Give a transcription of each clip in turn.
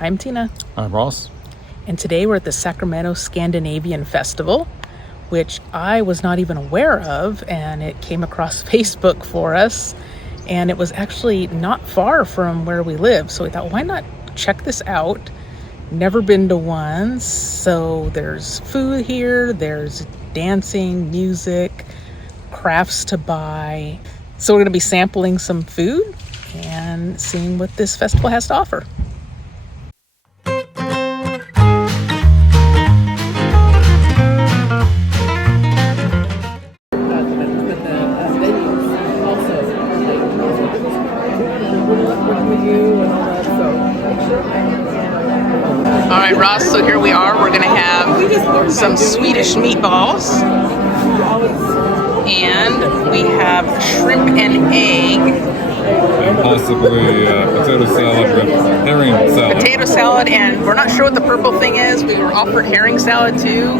I'm Tina. I'm Ross. And today we're at the Sacramento Scandinavian Festival, which I was not even aware of, and it came across Facebook for us. And it was actually not far from where we live. So we thought, why not check this out? Never been to one. So there's food here, there's dancing, music, crafts to buy. So we're going to be sampling some food and seeing what this festival has to offer. All right, Ross, so here we are. We're going to have some Swedish meatballs. And we have shrimp and egg. And possibly potato salad with herring salad. Potato salad, and we're not sure what the purple thing is. We were offered herring salad too.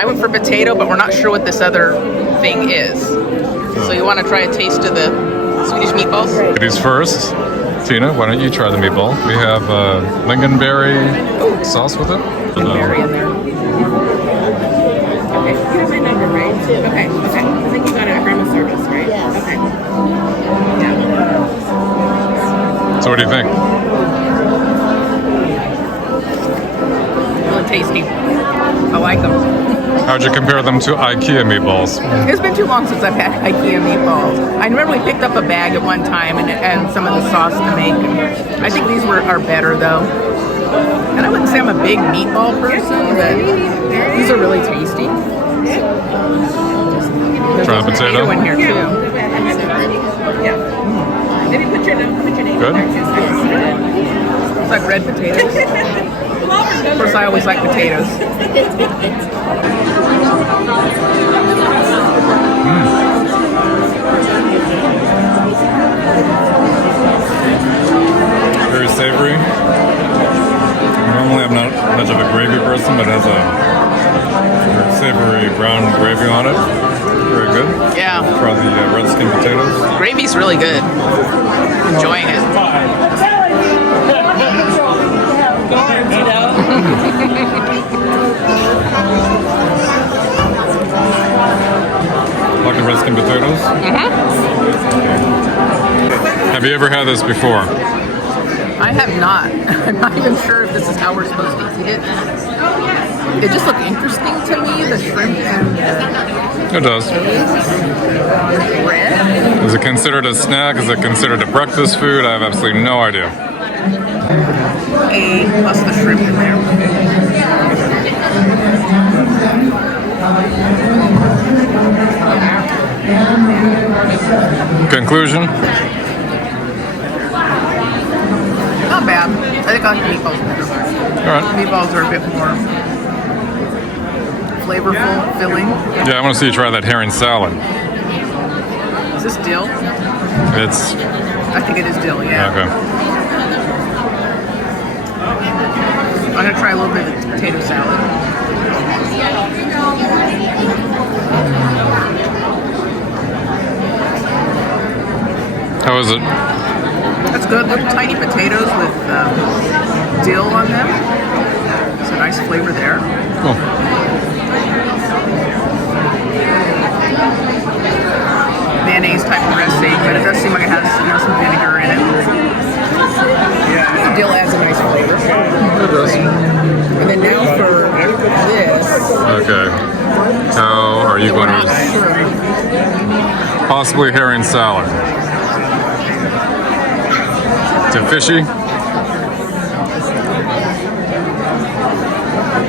I went for potato, but we're not sure what this other thing is. So you want to try a taste of the Swedish meatballs? Ladies first. Tina, why don't you try the meatball? We have lingonberry sauce with it. Lingonberry in there. Okay, you have my number, right? Okay. I think you got it at grandma's service, right? Yes. Okay. Yeah. So what do you think? Really tasty. I like them. How'd you compare them to IKEA meatballs? It's been too long since I've had IKEA meatballs. I remember we picked up a bag at one time and some of the sauce to make. I think these are better though. And I wouldn't say I'm a big meatball person, but these are really tasty. There's Try the potato in here too. Yeah. Maybe put your name Good. in there. It's like red potatoes. Of course, I always like potatoes. Very savory. Normally I'm not much of a gravy person, but it has a savory brown gravy on it. Very good. Yeah. Try the red skin potatoes. Gravy's really good. Enjoying it. Like the red skin potatoes? Have you ever had this before? I have not. I'm not even sure if this is how we're supposed to eat it. It just looked interesting to me, the shrimp and It does. the bread. Is it considered a snack? Is it considered a breakfast food? I have absolutely no idea. Egg plus the shrimp in there. Conclusion? Not bad. I think I like the meatballs better. All right. Meatballs are a bit more flavorful, filling. Yeah, I want to see you try that herring salad. Is this dill? It's I think it is dill, yeah. okay. I'm gonna try a little bit of the potato salad. How is it? That's good. Little tiny potatoes with dill on them. It's a nice flavor there. Cool. Mayonnaise type of dressing, but it does seem like it has some vinegar in it. The dill adds a nice flavor. And then now for this. Okay. How are you going Not to sure. possibly herring salad? Too fishy?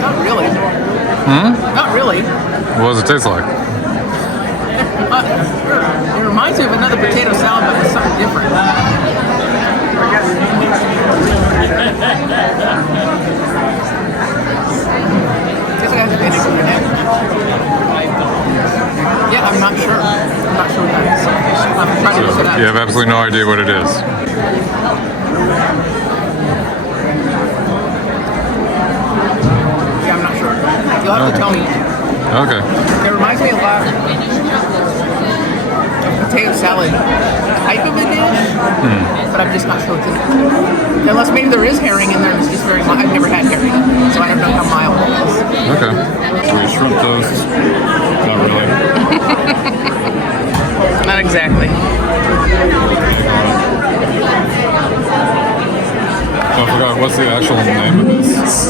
Not really. Not really. What does it taste like? It reminds me of another potato salad, but with something different. Tastes like it has vinegar in it. Yeah, I'm not sure. I'm not sure what that is. I'm trying to look it up. You have absolutely no idea what it is. Yeah, I'm not sure. You'll have to tell me. Okay. It reminds me a lot of potato salad type of a dish, but I'm just not sure what this is. Unless maybe there is herring in there and it's just I forgot, what's the actual name of this?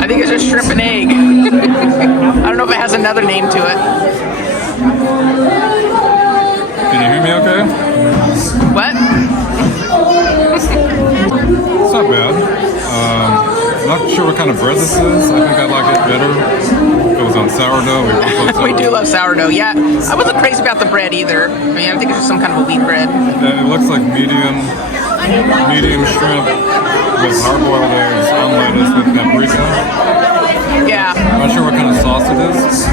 I think it's just shrimp and egg. I don't know if it has another name to it. Can you hear me okay? What? It's not bad. I'm not sure what kind of bread this is. I think I'd like it better if it was on sourdough. We do love sourdough, yeah. I wasn't crazy about the bread either. I mean, I think it's just some kind of a wheat bread. It looks like medium shrimp with hard-boiled eggs on lettuce with paprika. Yeah. I'm not sure what kind of sauce it is.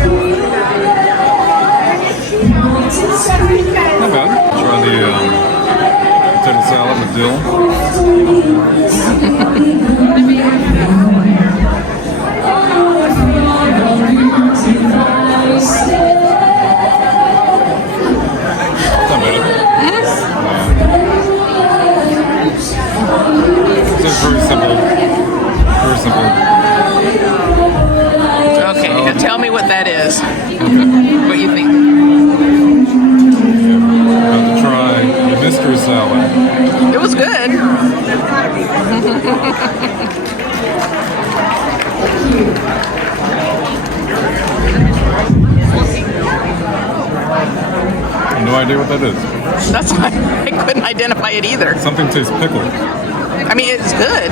Not bad. Try the potato salad with dill. Not bad. It's very simple. Very simple. Okay, now tell me what that is. What you think? Got to try the mystery salad. It was good. No idea what that is. That's why I couldn't identify it either. Something tastes pickled. I mean, it's good.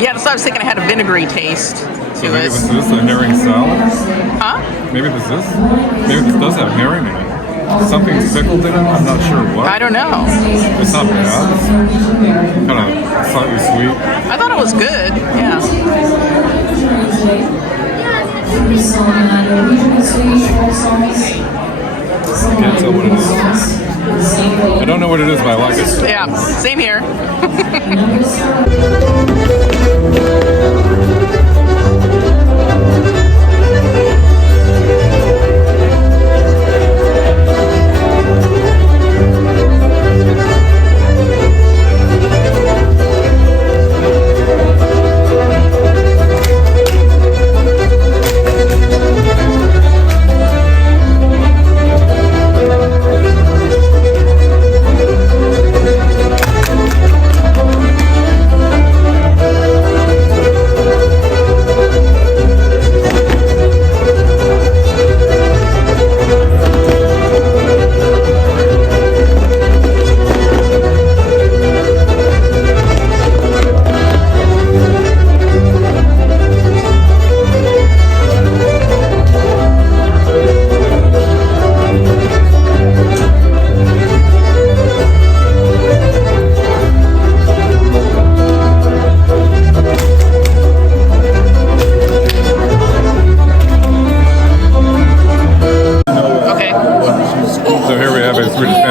Yeah, that's what I was thinking. It had a vinegary taste So to maybe it. was this a herring salad? Huh? Maybe this is. Maybe this does have herring in it. Something's pickled in it. I'm not sure what. I don't know. It's not bad. It's kind of slightly sweet. I thought it was good. Yeah. I can't tell what it is. I don't know what it is, but I like it. Yeah. Same here.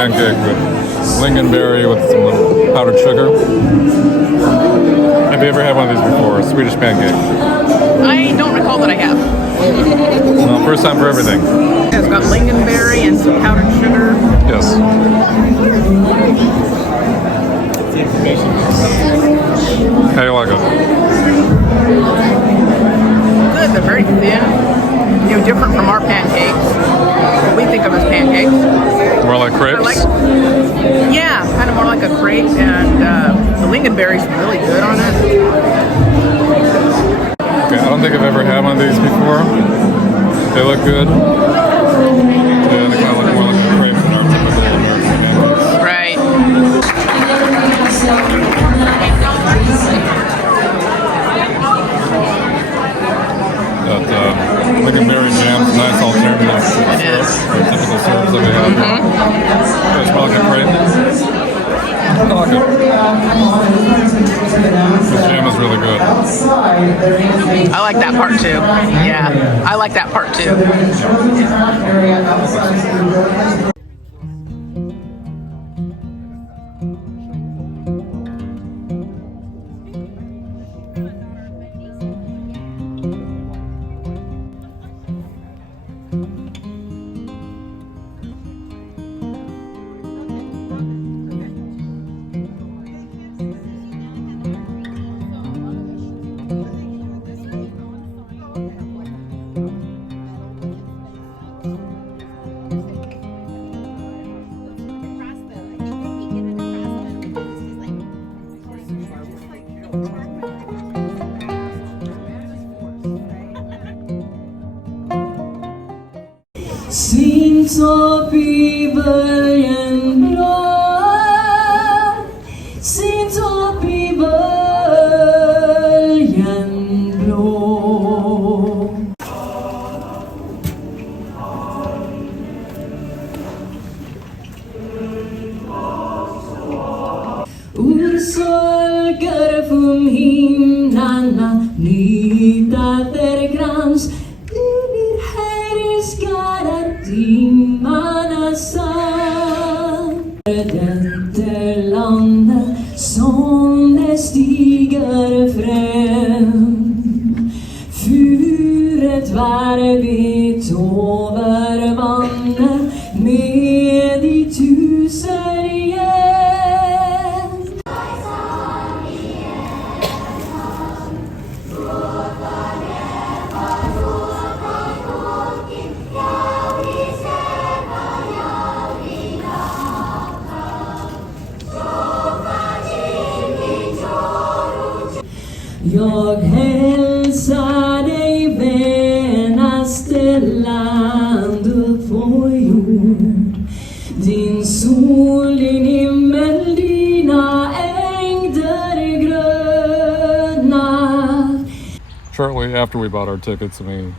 pancake with lingonberry with some little powdered sugar. Have you ever had one of these before? A Swedish pancake? I don't recall that I have. Well, first time for everything. It's got lingonberry and some powdered sugar. Yes. How do you like it? Good, they're very thin. You know, different from our pancakes. What we think of as pancakes. More like crepes? Yeah, kind of more like a crepe, and the lingonberry's really good on it. Okay, I don't think I've ever had one of these before. They look good. Yeah, they kind of look more like a crepe than our typical American pancakes. Right. That lingonberry jam's a nice alternative to It is. our typical syrups that we have here. It's more like a crepe. I like it. This jam is really good. I like that part too. Yeah, I like that part too. upp i böljen blå, sitt upp i böljen blå. Solgar vom himlarna nytat krans. Du blir härskad att dimmarnas sand. Detta landet som det stiger fram. Furet varvigt över vattnet med i tusen igen. Jag hälsar dig vänaste land på jord. Din sol, din himmel, dina ängder gröna. Shortly after we bought our tickets and we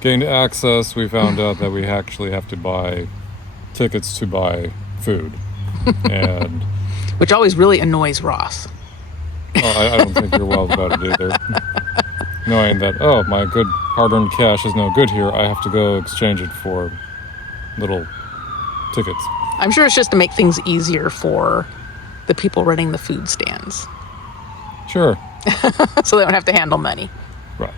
gained access, we found out that we actually have to buy tickets to buy food. And Which always really annoys Ross. I don't think you're well about it either. Knowing that, oh, my good hard-earned cash is no good here, I have to go exchange it for little tickets. I'm sure it's just to make things easier for the people running the food stands. Sure. So they don't have to handle money. Right.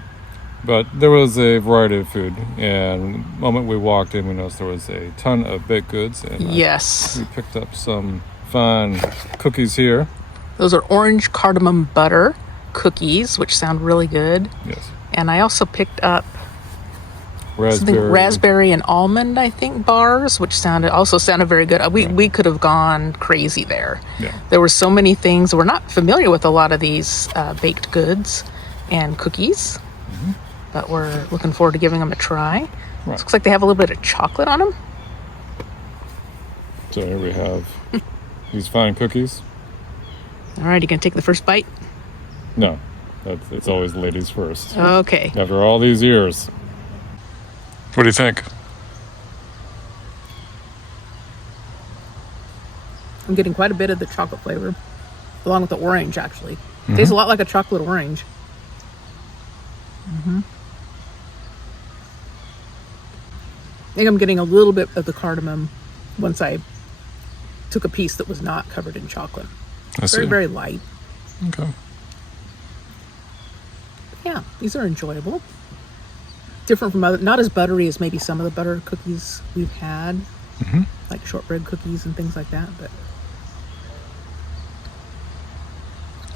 But there was a variety of food, and the moment we walked in, we noticed there was a ton of baked goods. And Yes. we picked up some fine cookies here. Those are orange cardamom butter cookies, which sound really good. Yes. And I also picked up something raspberry and almond, I think, bars, which also sounded very good. We could have gone crazy there. Yeah. There were so many things. We're not familiar with a lot of these baked goods and cookies, but we're looking forward to giving them a try. Right. Looks like they have a little bit of chocolate on them. So here we have these fine cookies. All right, you gonna take the first bite? No, it's always ladies first. Okay. After all these years. What do you think? I'm getting quite a bit of the chocolate flavor, along with the orange, actually. It tastes a lot like a chocolate orange. I think I'm getting a little bit of the cardamom once I took a piece that was not covered in chocolate. I see. Very, very light. Okay. Yeah, these are enjoyable. Different from other, not as buttery as maybe some of the butter cookies we've had, like shortbread cookies and things like that. But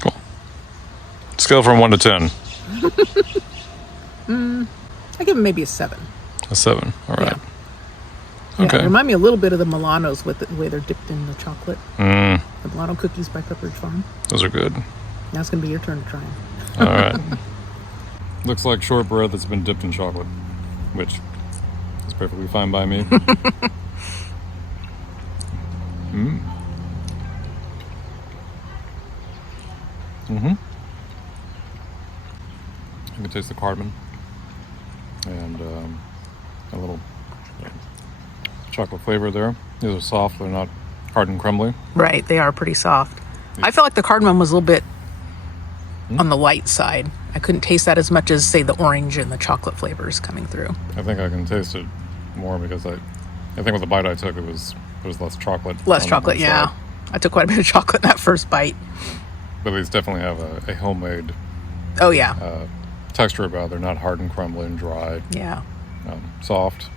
Cool. Scale from 1 to 10. I give them maybe a 7. A 7. All right. Yeah, Okay. they remind me a little bit of the Milanos with the way they're dipped in the chocolate. Mm, The Milano cookies by Pepperidge Farm. those are good. Now it's going to be your turn to try them. All right. Looks like shortbread that's been dipped in chocolate, which is perfectly fine by me. You can taste the cardamom and a little chocolate flavor there. These are soft; they're not hard and crumbly. Right, they are pretty soft. I felt like the cardamom was a little bit on the light side. I couldn't taste that as much as, say, the orange and the chocolate flavors coming through. I think I can taste it more because I think with the bite I took, it was less chocolate. Less on chocolate, one yeah. side. I took quite a bit of chocolate in that first bite. But these definitely have a homemade Oh, yeah. texture about it. They're not hard and crumbly and dry. Yeah. Soft.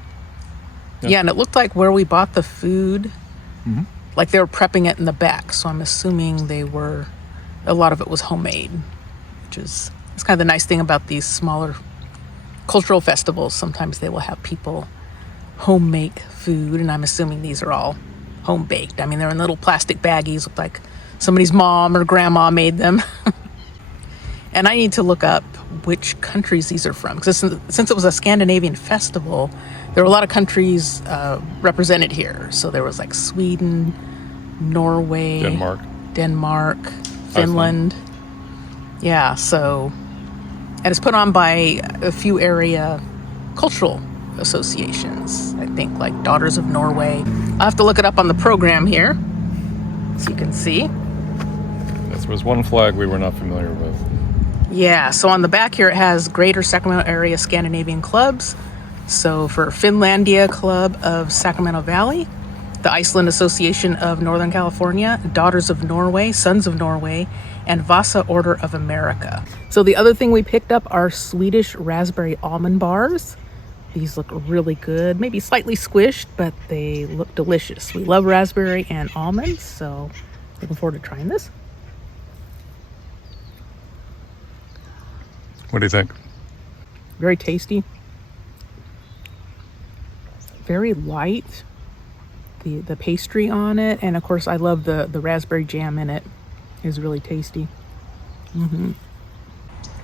Yeah, and it looked like where we bought the food, like they were prepping it in the back. So I'm assuming a lot of it was homemade, which is it's kind of the nice thing about these smaller cultural festivals. Sometimes they will have people home make food, and I'm assuming these are all home baked. I mean, they're in little plastic baggies, look like somebody's mom or grandma made them. And I need to look up which countries these are from. Because since it was a Scandinavian festival, there were a lot of countries represented here. So there was like Sweden, Norway, Denmark, Finland. Yeah, so, and it's put on by a few area cultural associations, I think, like Daughters of Norway. I'll have to look it up on the program here so you can see. Yes, there was one flag we were not familiar with. Yeah, so on the back here it has Greater Sacramento Area Scandinavian Clubs. So for Finlandia Club of Sacramento Valley, the Iceland Association of Northern California, Daughters of Norway, Sons of Norway, and Vasa Order of America. So the other thing we picked up are Swedish raspberry almond bars. These look really good, maybe slightly squished, but they look delicious. We love raspberry and almonds, so looking forward to trying this. What do you think? Very tasty. Very light. The pastry on it, and of course I love the raspberry jam in it. Is really tasty.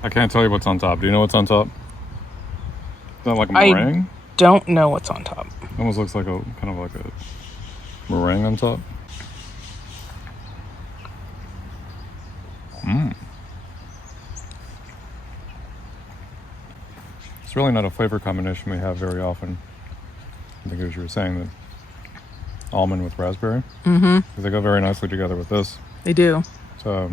I can't tell you what's on top. Do you know what's on top? Is that like a meringue? I don't know what's on top. It almost looks like a kind of like a meringue on top. It's really not a flavor combination we have very often. I think as you were saying, that almond with raspberry. Because they go very nicely together with this. They do. So,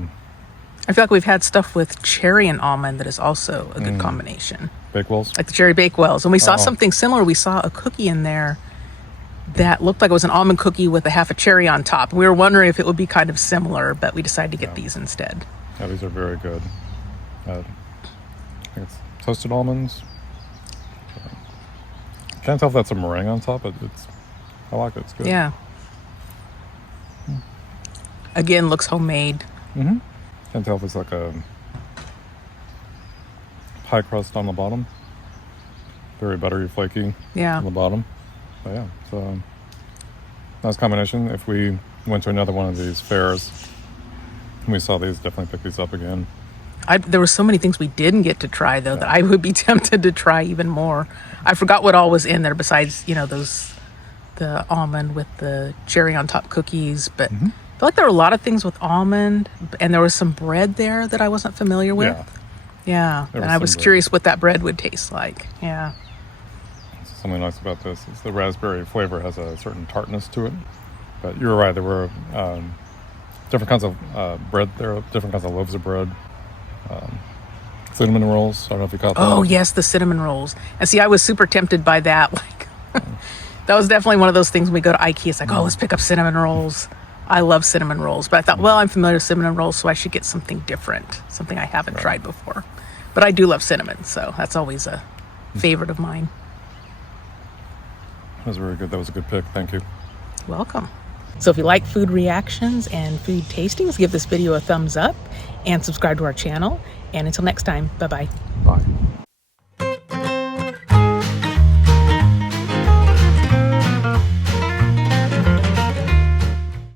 I feel like we've had stuff with cherry and almond that is also a good combination. Bakewells? Like the cherry bakewells. And we saw something similar. We saw a cookie in there that looked like it was an almond cookie with a half a cherry on top. We were wondering if it would be kind of similar, but we decided to get these instead. Yeah, these are very good. I think it's toasted almonds. Can't tell if that's a meringue on top, but I like it. It's good. Yeah. Again, looks homemade. Can't tell if it's like a pie crust on the bottom. Very buttery, flaky on the bottom. But yeah, it's a nice combination. If we went to another one of these fairs and we saw these, definitely pick these up again. There were so many things we didn't get to try, though, that I would be tempted to try even more. I forgot what all was in there besides, the almond with the cherry on top cookies. But I feel like there were a lot of things with almond, and there was some bread there that I wasn't familiar with. Yeah. And I was curious what that bread would taste like. Yeah. Something nice about this is the raspberry flavor has a certain tartness to it. But you were right, there were different kinds of bread there, different kinds of loaves of bread. Cinnamon rolls. I don't know if you caught that. Oh, yes, the cinnamon rolls. And see, I was super tempted by that. That was definitely one of those things when we go to IKEA. It's like, let's pick up cinnamon rolls. I love cinnamon rolls. But I thought, I'm familiar with cinnamon rolls, so I should get something different, something I haven't tried before. But I do love cinnamon, so that's always a favorite of mine. That was very good. That was a good pick. Thank you. Welcome. So if you like food reactions and food tastings, give this video a thumbs up and subscribe to our channel. And until next time, bye-bye. Bye.